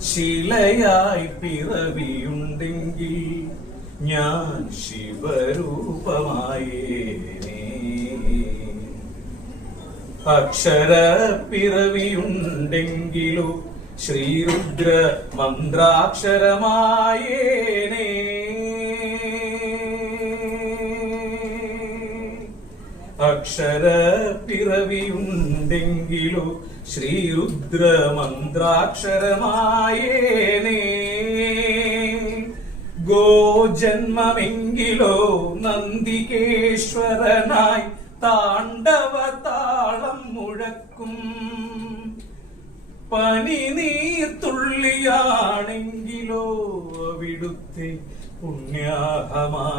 ശിലയായി പിറവിയുണ്ടെങ്കിൽ ഞാൻ ശിവരൂപമായേനേ. അക്ഷര പിറവിയുണ്ടെങ്കിലോ ശ്രീരുദ്ര മന്ത്രാക്ഷരമായേനേ അക്ഷര പിറവിയുണ്ടെങ്കിലോ ശ്രീരുദ്ര മന്ത്രാക്ഷരമായേനേ ഗോജന്മമെങ്കിലോ നന്ദികേശ്വരനായി താണ്ഡവ താളം മുഴക്കും. പനി നീർത്തുള്ളിയാണെങ്കിലോ അവിടുത്തെ പുണ്യാഹമായേനേ.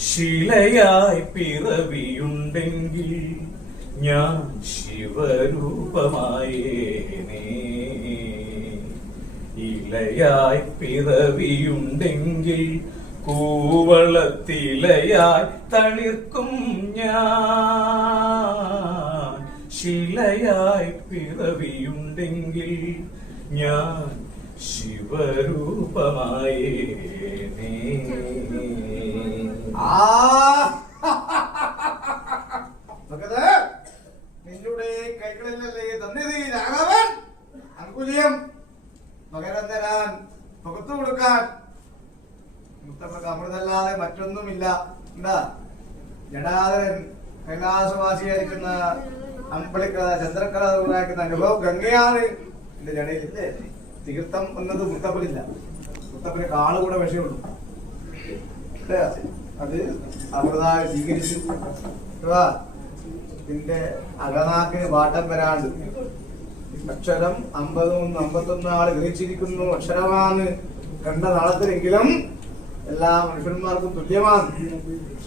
ശിലയായി പിറവിയുണ്ടെങ്കിൽ ഞാൻ ശിവരൂപമായേനേ. ഇലയായി പിറവിയുണ്ടെങ്കിൽ കൂവളത്തിലയായി തളിർക്കും ഞാൻ. ശിലയായി പിറവിയുണ്ടെങ്കിൽ ഞാൻ ശിവരൂപമായേനേ. ആ ഭഗത് നിന്നുടെ കൈകളിലല്ലേ തന്നിതി രാഘവൻ? അങ്കുലിയം പകരം തരാൻ പുറത്തു കൊടുക്കാൻ. മുത്തപ്പക്ക് അമൃതല്ലാതെ മറ്റൊന്നുമില്ല. എന്താ? ജടാധരൻ കൈലാസവാസിയായിരിക്കുന്ന അമ്പളിക്കഥ ചന്ദ്രക്കഥ ഉണ്ടാക്കുന്ന അനുഭവം ഗംഗയാണ് എന്റെ ജടയിലില്ലേ? തീർത്ഥം എന്നത് മുത്തപ്പനില്ല. മുത്തപ്പന് കാൾ കൂടെ വിഷയമുള്ളൂ? അത് അമൃതായ സ്വീകരിച്ചു? ഇതിന്റെ അകനാക്കിന് വാട്ടം വരാണ്ട്. അക്ഷരം അമ്പതും അമ്പത്തൊന്ന് ആൾ ഗ്രഹിച്ചിരിക്കുന്നു. അക്ഷരമാണ് കണ്ട നാളത്തിലെങ്കിലും എല്ലാ മനുഷ്യന്മാർക്കും തുല്യമാണ്.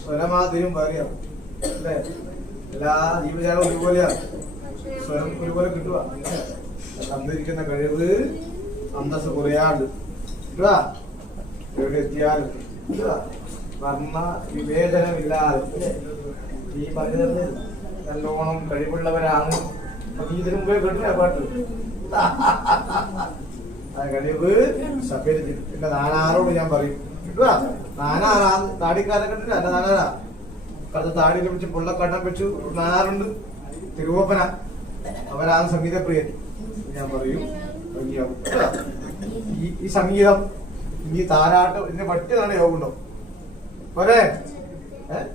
സ്വരമാതിരും വേറെയാവും അല്ലേ? എല്ലാ ജീവജാലവും ഒരുപോലെയാണ് സ്വരം ഒരുപോലെ കിട്ടുക. തന്നിരിക്കുന്ന കഴിവ് അന്തസ് കുറയാണ്ട്. കിട്ടുക എവിടെ എത്തിയാലും. കിട്ടുക വർണ വിവേചനമില്ലാതെ ഈ പറഞ്ഞത് നല്ലോണം കഴിവുള്ളവരാണ്. ഇതിനു മുമ്പേ കേട്ടില്ല പാട്ട്? ആ കഴിവ് സഫരിച്ചു പിന്നെ നാനാറോട് ഞാൻ പറയും കിട്ടുക നാനാറാ താടിക്കാരെ കണ്ടില്ല അല്ല നാനാറാ കറുത്ത താടിയിൽ വെച്ച് പുള്ളക്കാട്ടം വെച്ചു. നാനാറുണ്ട് തിരുവപ്പന. അവരാണ് സംഗീതപ്രിയൻ. ഞാൻ പറയും? ഈ സംഗീതം. ഇനി താരാട്ട് ഇതിന്റെ പറ്റിയതാണ് 宝贝，哎